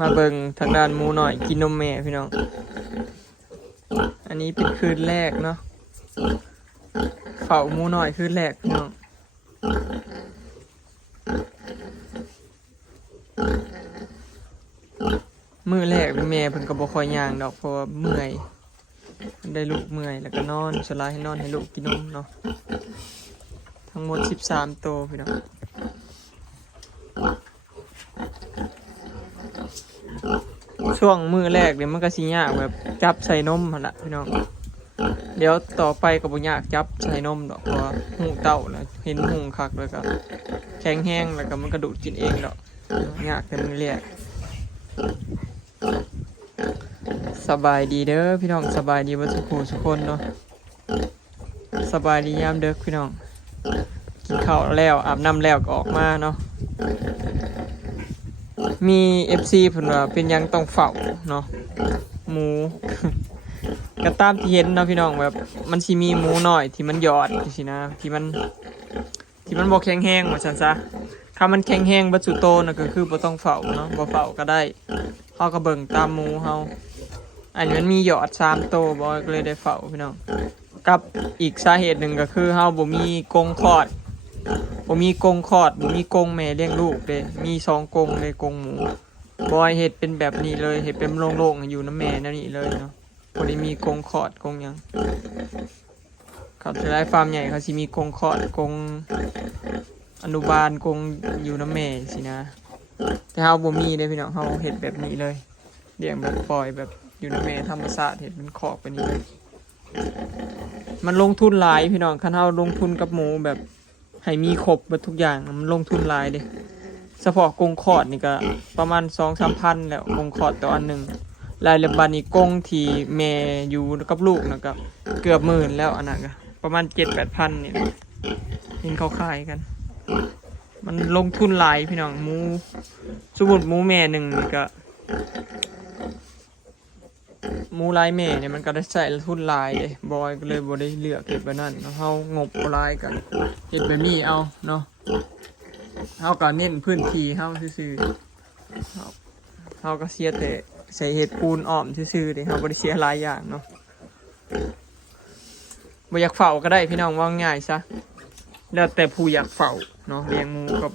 มาเบิ่งทางด้านหมูหน่อยกินนมแม่พี่น้องอันนี้เป็นคืนแรกเนาะเฝ้าหมูหน่อยคืนแรกพี่น้องมื้อแรกแม่เพิ่นก็บ่ค่อยย่างดอกเพราะว่าเมื่อยได้ลูกเมื่อยแล้วก็นอนสลายให้นอนให้ลูกกินนมเนาะทั้งหมด13ตัวพี่น้องช่วงมื้อแรกเนี่ยมันก็สิยากแบบจับใส่นมหั่นล่ะพี่น้องเดี๋ยวต่อไปก็บ่ยากจับใส่นมดอกเพราะว่าหูเต้าแล้วเห็นหูคักแล้วก็แข็งแห้งแล้วก็มันก็ดูดกินเองดอกยากแต่มื้อแรกสบายดีเด้อพี่น้องสบายดีบ่ทุกคนเนาะสบายดียามเด้อพี่น้องกินข้าวแล้วอาบน้ำแล้วก็ออกมาเนาะมี FC เพิ่นว่าเป็นยังต้องเฝ้าเนาะหมู ก็ตามที่เห็นเนาะพี่น้องแบบมันสิมีหมูน้อยที่มันหยอดสินะที่มันบ่แข็งแรงว่าซั่นซะถ้ามันแข็งแรงบ่สุโตน่ะก็คือบ่ต้องเฝ้าเนาะบ่เฝ้าก็ได้เฮาก็เบิ่งตามหมูเฮาอันนี้มันมีหยอด3โตบ่ก็เลยได้เฝ้าพี่น้องกับอีกสาเหตุหนึ่งก็คือเฮาบ่มีกรงคลอดบ่มีกรงคลอดบ่มีกรงแม่เลี้ยงลูกเด้มี2กรงเลยกรงหมูบ่ให้เฮ็ดเป็นแบบนี้เลยเฮ็ดเป็นโล่งๆอยู่นำแม่นั่นนี่เลยเนาะบ่ได้มีกรงคลอดกรงหยังเขาจะได้ฟาร์มใหญ่เขาสิมีกรงคลอดกรงอนุบาลกรงอยู่นำแม่สินะแต่เฮาบ่มีเด้พี่น้องเฮาเฮ็ดแบบนี้เลยเลี้ยงแบบปล่อยแบบอยู่นำแม่ธรรมชาติเฮ็ดเป็นคอกไปนี่เลยมันลงทุนหลายพี่น้องคันเฮาลงทุนกับหมูแบบให้มีครบหมดทุกอย่างมันลงทุนหลายเด้เฉพาะกรงคลอดนี่ก็ประมาณ 2-3 พันแล้วกรงคลอดต่ออันนึงรายละบานี้กรงที่แม่อยู่กับลูกนะครับเกือบ10,000แล้วอันนั้นก็ประมาณ 7-8 พันนี่เห็นเขาขายกันมันลงทุนหลายพี่น้องหมูสมมุติหมูแม่หนึ่งนี่ก็หมูลายแม่เนี่ยมันก็ได้ใช้ทุนหลายเด้บอยก็เลยบ่ได้เลือกเฮ็ดแบบนั้นเฮางบบ่หลายกันเฮ็ดแบบนี้เอาเนาะเฮาก็เน้นพื้นที่เฮาซื่อๆเฮาก็เสียแต่ใส่เห็ดปูนอ้อมซื่อๆเด้เฮาบ่ได้เสียหลายอย่างเนาะบ่อยากเฝ้าก็ได้พี่น้องว่าง่ายซะแล้วแต่ผู้อยากเฝ้าเนาะเลี้ยงหมูกับ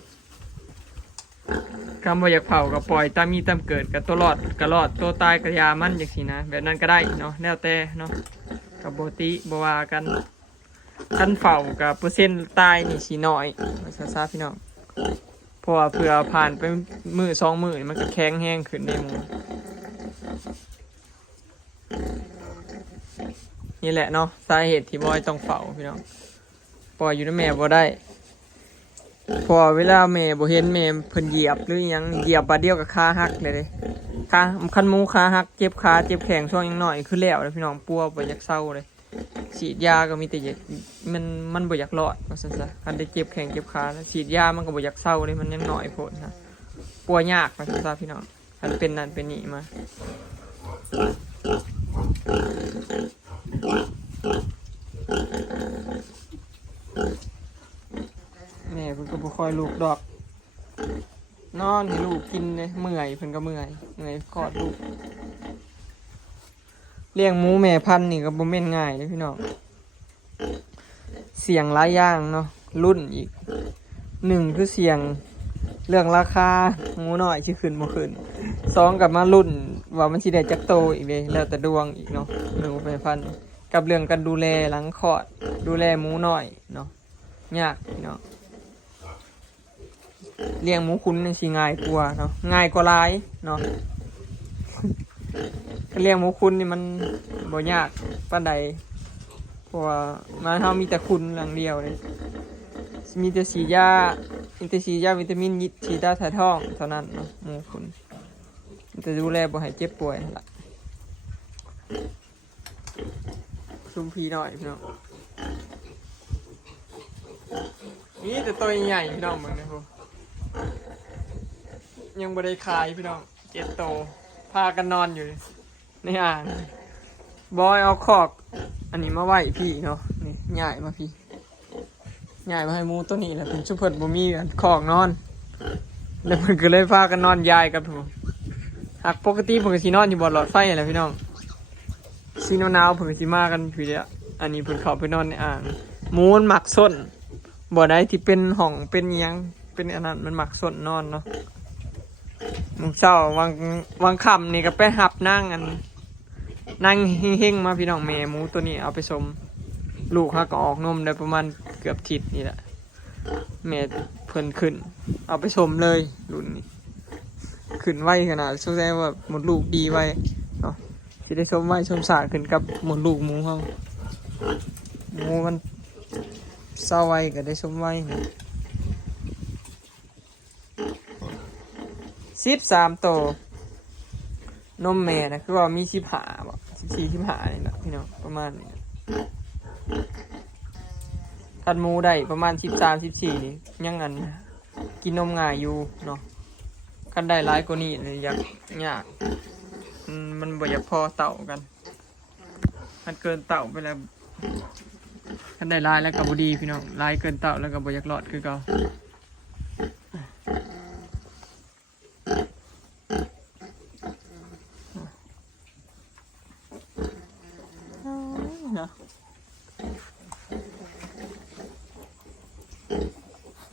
คำว่าอยากเผากับปล่อยตามมีตามเกิดกับตัวรอดกับรอดตัวตายกับยามันอย่างสินะแบบนั้นก็ได้เนาะแล้วแต่เนาะกับโบติบวากันท่านเฝ้ากับเปอร์เซ็นต์ตายนี่สีน้อยมาซาพี่น้องเพราะว่าเผื่อผ่านไป1-2 มื้อมันก็แข็งแห้งขึ้นในหมูนี่แหละเนาะสาเหตุที่บอยต้องเฝ้าพี่น้องปล่อยอยู่ในแม่บ่ได้พอเวลาแม่บ่เห็นแม่เพิ่นเหยียบหรือยังเหยียบบาดเดียวกับขาหักเลยขาคันหมูขาหักเจ็บขาเจ็บแข้งช่วงยังน้อยคือแล้วเลยพี่น้องปัวบ่อยากเศร้าเลยฉีดยาก็มีแต่มันบ่อยากรอดว่าซั่นซะคันได้เจ็บแข้งเจ็บขาแล้วฉีดยามันก็บ่อยากเศร้าเลยมันยังน้อยโพดนะปัวยากว่าซั่นซะพี่น้องคันเป็นนั่นเป็นนี่มาแม่เพิ่นก็บ่ค่อยลูกดอกนอนให้ลูกกินเลยเมื่อยเพิ่นก็เมื่อยกอดลูกเลี้ยงหมูแม่พันธุ์นี่ก็บ่แม่นง่ายเลยพี่น้องเสี่ยงหลายอย่างเนาะรุ่นอีก1คือเสี่ยงเรื่องราคาหมูน้อยสิขึ้นบ่ขึ้น2กับมารุ่นว่ามันสิได้จักโตอีกเด้แล้วแต่ดวงอีกเนาะหมูแม่พันธุ์กับเรื่องการดูแลหลังคลอดดูแลหมูน้อยเนาะยากพี่น้องเลี้ยงหมูคุ้นนี่สิง่ายกว่าเนาะง่ายกว่าหลายเนาะเลี้ยงหมูคุ้นนี่มันบ่ยากปานใดเพราะว่ามันเฮามีแต่คุ้นอย่างเดียวเลยมีแต่ฉีดยาวิตามินฉีดยาถ่ายท้องเท่านั้นเนาะหมูคุ้นมันจะดูแลบ่ให้เจ็บป่วยนั่นล่ะซุ่มพีหน่อยพี่น้องนี่แต่ตัวใหญ่พี่น้องมึงนะพวกยังบ่ได้ขายพี่น้อง7 โตพากันนอนอยู่ในอ่างบอยเอาคอกอันนี้มาไว้พี่เนาะนี่ใหญ่มาพี่ใหญ่มาให้หมูตัวนี้แหละเป็นชุบเพิ่นบ่มีคอกนอนแล้วมันก็เลยพากันนอนยายกับผม หักปกติเพิ่นก็สินอนอยู่บนหลอดไฟแหละพี่น้องซีหนาวๆเพิ่นก็สิมากันพี่เด้ออันนี้เพิ่นเข้าไปนอนในอ่างหมูมันหมักส้นบ่ได้ที่เป็นห้องเป็นอิหยังเป็นอันนั้นมันหมักส้นนอนเนาะมื้อเช้าวังค่ำนี่ก็ไปหับนั่งเฮงๆมาพี่น้องแม่หมูตัวนี้เอาไปสมลูกเขาก็ออกนมได้ประมาณเกือบทิศนี่แหละแม่เพิ่นขึ้นเอาไปชมเลยรุ่นนี้ขึ้นไวขนาดสงสัยว่าหมดลูกดีไวเนาะสิได้ชมไวชมสาขึ้นกับหมดลูกหมูเขาหมูมันเศร้าไวก็ได้ชมไวนะ13 ตัวนมแม่นะคือว่ามี15บ่14 15นี่แหละพี่น้องประมาณนี้คันหมูได้ประมาณ13 14นี่ยังงั้นกินนมง่ายอยู่เนาะคันได้หลายกว่านี้เลยยากมันบ่อยากพอเต่ากันมันเกินเต่าไปแล้วคันได้หลายแล้วก็บ่ดีพี่น้องหลายเกินเต่าแล้วก็บ่อยากรอดคือเก่าเนาะ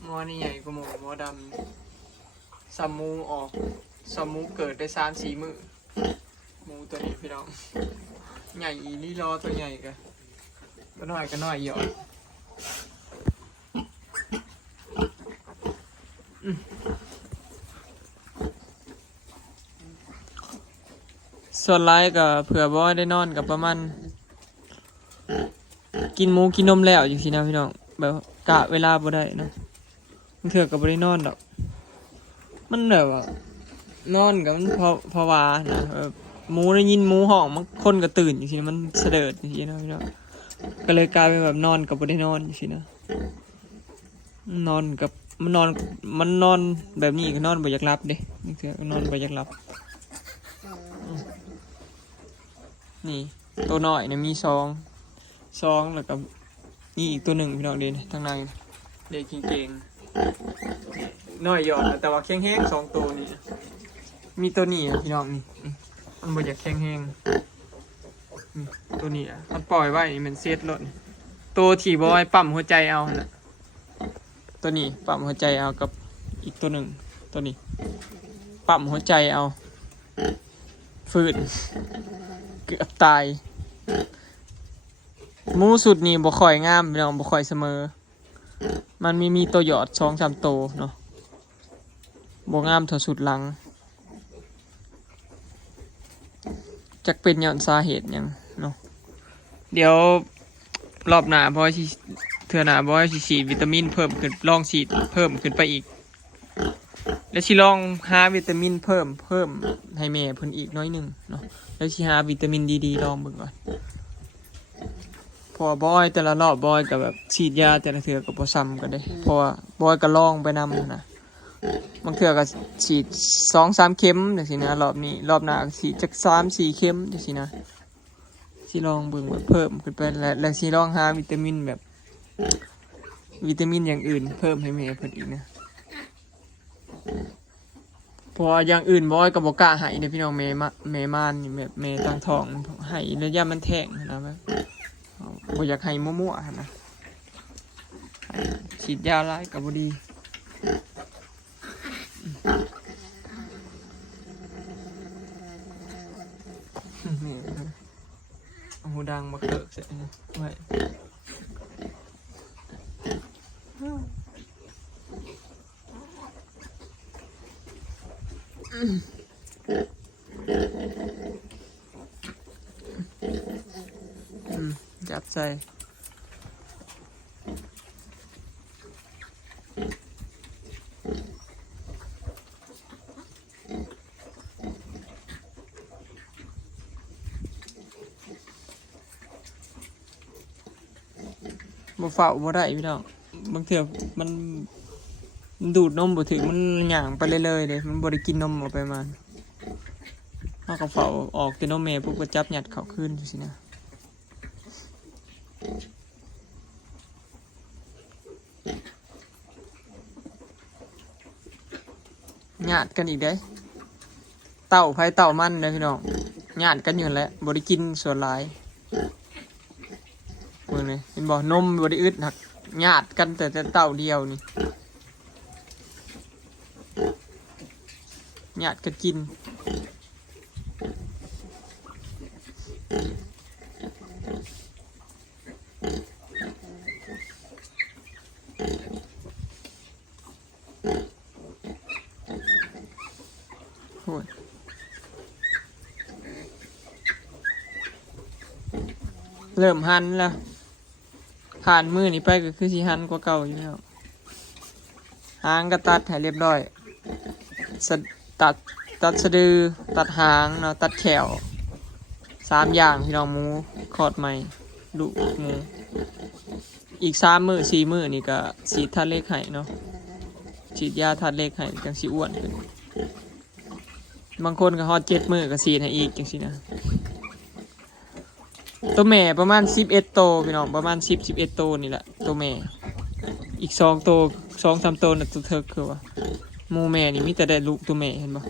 หมอนี่ใหญ่กว่าหมอดำซัมมูออกซัมมูเกิดได้3-4 มื้อหมูตัวนี้พี่น้องใหญ่อีนี่รอตัวใหญ่ก็น้อยหยอดส่วนไลฟ์ก็เผื่อบ่ได้นอนกับประมาณกินหมูกินนมแล้วอยู่สินะพี่น้องแบบกะเวลาบ่ได้นะมันเถื่อกับบ่ได้นอนดอกมันแบบว่านอนกับมันภาวานะหมูได้ยินหมูห้องมันคนก็ตื่นอยู่สินะมันเสดิร์ดอยู่สินะพี่น้องก็เลยกลายเป็นแบบนอนกับบ่ได้นอนอยู่สินะนอนกับมันนอนแบบนี้ก็นอนบ่อยากหลับเด้นี่คือนอนบ่อยากหลับนี่ตัวน้อยเนี่ยมีซองแล้วก็นี่อีกตัวหนึ่งพี่น้องเด่นทางในเด็กเก่งๆน้อยหยอดแต่ว่าแข็งแห้ง2 ตัวนี่มีตัวนี้พี่น้องนี่มันบ่อยากแข็งแห้งนี่ตัวนี้มันปล่อยไว้นี่มันเซตรถตัวที่บ่ให้ปั๊มหัวใจเอาน่ะตัวนี้ปั๊มหัวใจเอากับอีกตัวหนึ่งตัวนี้ปั๊มหัวใจเอาฝืนเกือบตายหมูสุดนี่บ่ค่อยงามพี่น้องบ่ค่อยเสมอมันมีตัวหยอด2-3 ตัวเนาะบ่งามเท่าสุดหลังจักเป็นย้อนสาเหตุหยังเนาะเดี๋ยวรอบหน้าบ่สิเทื่อหน้าบ่สิฉีดวิตามินเพิ่มขึ้นลองฉีดเพิ่มขึ้นไปอีกแล้วสิลองหาวิตามินเพิ่มให้แม่เพิ่นอีกน้อยหนึงเนาะแล้วสิหาวิตามินดีๆลองเบิ่งก่อนพอบอยแต่ละรอบบอยกับแบบฉีดยาแต่ละเทื่อกับบ่ซ้ำกันเด้เพราะว่าบอยก็ลองไปนำนะบางเทื่อก็ฉีด 2-3 เข็มจังซี่นะรอบนี้รอบหน้าก็ฉีดจัก 3-4 เข็มจังซี่นะสิลองเบิ่งแบบเพิ่มขึ้นไปแล้วสิลองหาวิตามินแบบวิตามินอย่างอื่นเพิ่มให้แม่เพิ่นอีกนะเพราะอย่างอื่นบอยก็บ่กล้าให้เด้พี่น้องแม่ม่านนี่แบบแม่ตั้งท้องให้แล้วยามมันแท้งนะแบบบ่อยากให้มั่วๆนะฉีดยาหลายก็บ่ดีนี่เอาหูดังมาเกิดเสร็จไว้จับใส่บ่เฝ้าบ่ได้พี่น้องบางเทื่อมันดูดนมบ่ถึงมันหย่างไปเรื่อยๆเลยมันบ่ได้กินนมออกไปมาเฮาก็เฝ้าออกแต่นมแม่ปุ๊บก็จับยัดเข้าคืนจังซี่นะญาติกันอีกเด้ต เต่าไผเต่ามันเลยพี่น้องญาติกันอยู่แหล้วบ่ได้กินส่วนหลายเบิ่งนี่เห็นบ่นมบ่ได้อึดหักญาติกันแต่เต่าเดียวนี่ญาติกันกินโอ้ยเริ่มหันแล้วผ่านมือนี้ไปก็คือสิหันกว่าเก่าอยู่แล้วหางก็ตัดให้เรียบร้อยตัดสะดือตัดหางเนาะตัดแขว3อย่างพี่น้องหมูคอดใหม่ดุหมูอีก3 มื้อ4 มื้อนี่ก็ฉีดธาตุเหล็กให้เนาะฉีดยาธาตุเหล็กให้จังสิอ้วนขึ้นบางคนก็ฮอด7 มื้อก็ฉีดให้อีกจังซี่นะตัวแม่ประมาณ11โตพี่น้องประมาณ10-11โตนี่แหละตัวแม่อีก2โต2-3โตน่ะตัวเทิกคือว่าหมูแม่นี่มีแต่ได้ลูกตัวแม่เห็นบ่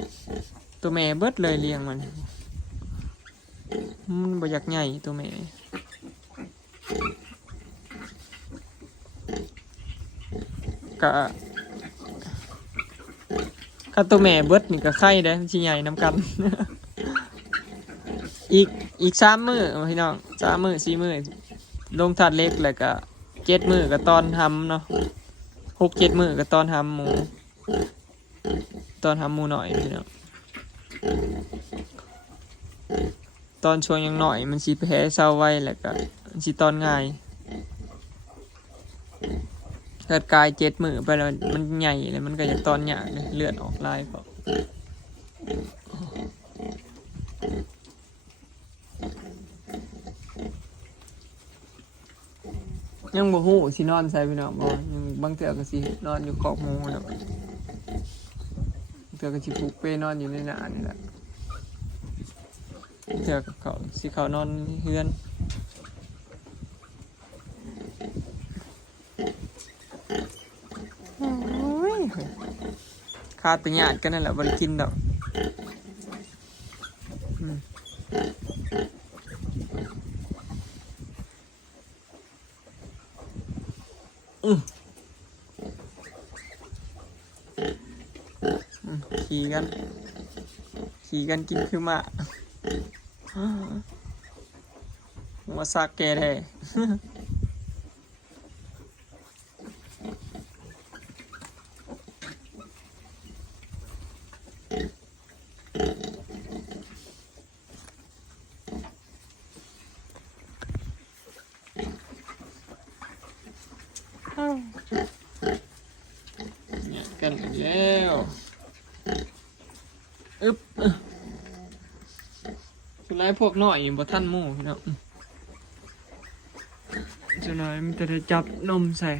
ตัวแม่เบิดเลยเลี้ยงมันบ่อยากใหญ่ตัวแม่ก็ตัวแม่เบิดนี่ก็ไข่ได้มันสิใหญ่นำกัน อีก3 มื้อพี่น้อง3 มื้อ4 มื้อลงทัดเล็กแล้วก็7 มื้อก็ตอนทำเนาะ6-7 มื้อก็ตอนทำหมูหน่อยพี่น้องตอนช่วงยังหน่อยมันสิแพ้เศร้าไว้แล้วก็มันสิตอนง่ายเกิดกาย7 มื้อไปแล้วมันใหญ่เลยมันก็จะตอนยากเลยเลือดออกลายเพราะยังบ่ฮู้สินอนใส่พี่น้องบ่ยังบางเทื่อก็สินอนอยู่คอกหมูแล้วเทื่อก็สิปลุกเป้นอนอยู่ในหน้านี่แหละเทื่อก็เขานอนเฮือนโอ้ยขาดไปญาติกันนั่นแหละบ่ได้กินดอกขี่กันกินคือหมาหัวซากแกแท้เนี่ยกันอีกแล้วสุดท้ายพวกน้อยบ่ทันหมู่พี่น้องสุดท้ายมันจะได้จับนมใส่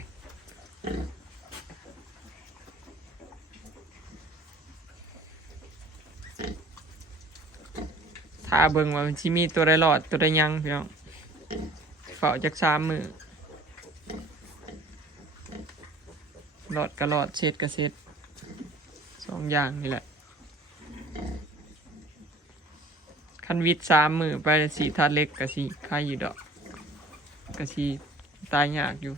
ถ้าเบิ่งว่ามันสิมีตัวใดรอดตัวใดยังพี่น้องเฝ้าจัก3 มื้อรอดก็รอดเช็ดก็เช็ด2 อย่างนี่แหละคันวิทย์3 มื้อไปสีธาตุเหล็กก็สิไข่อยู่ดอกก็สิตายยากอยู่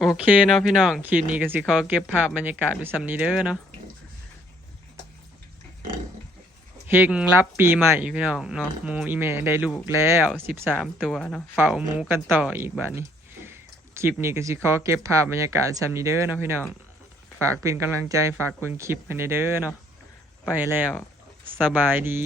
โอเคเนาะพี่น้องคลิปนี้ก็สิขอเก็บภาพบรรยากาศไว้สำนี้เด้อเนาะเฮงรับปีใหม่พี่น้องเนาะหมูอีแม่ได้ลูกแล้ว13 ตัวเนาะเฝ้าหมูกันต่ออีกบัดนี้คลิปนี้ก็สิขอเก็บภาพบรรยากาศสำนี้เด้อเนาะพี่น้องฝากเป็นกำลังใจฝากเบิ่งคลิปให้เด้อเนาะไปแล้วสบายดี